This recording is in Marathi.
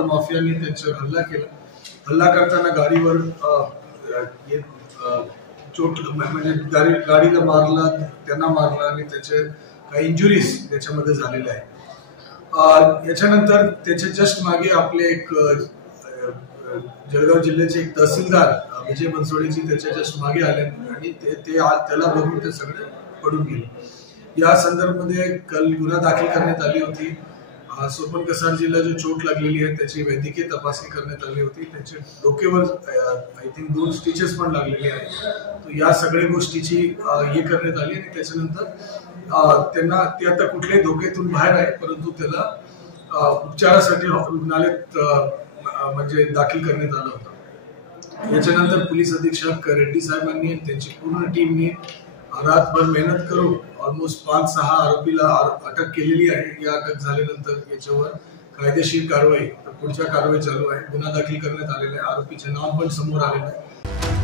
झाडू माफियांनी त्यांच्यावर हल्ला केला. हल्ला करताना गाडीवर चोट म्हणजे गाडीला मारला, त्यांना मारला आणि त्याचे काही इंजुरीज त्याच्यामध्ये झालेल्या आहेत. याच्यानंतर त्याच्या जस्ट मागे आपले एक जळगाव जिल्ह्याचे एक तहसीलदार विजय बनसोडेजी त्याच्या जस्ट मागे आले आणि त्याला बघून ते सगळे पडून गेले. या संदर्भामध्ये काल गुन्हा दाखल करण्यात आली होती. सोपन कसारजीला जो चोट लागलेली आहे त्याची वैद्यकीय तपासणी करण्यात आली होती. त्याचे डोक्यावर आय थिंक 2 स्टिचेस पण लागलेले आहेत. या सगळ्या गोष्टीची हे करण्यात आली आणि त्याच्यानंतर त्यांना ते आता कुठल्याही धोक्यातून बाहेर आहे, परंतु त्याला उपचारासाठी रुग्णालयात म्हणजे दाखल करण्यात आलं होतं. याच्यानंतर पोलीस अधीक्षक रेड्डी साहेबांनी त्यांची पूर्ण टीमने रातभर मेहनत करून ऑलमोस्ट 5-6 आरोपीला अटक केलेली आहे. या अटक झाल्यानंतर याच्यावर कायदेशीर कारवाई पुढच्या कारवाई चालू आहे. गुन्हा दाखल करण्यात आलेला आहे. आरोपीचे नाव पण समोर आलेलं आहे.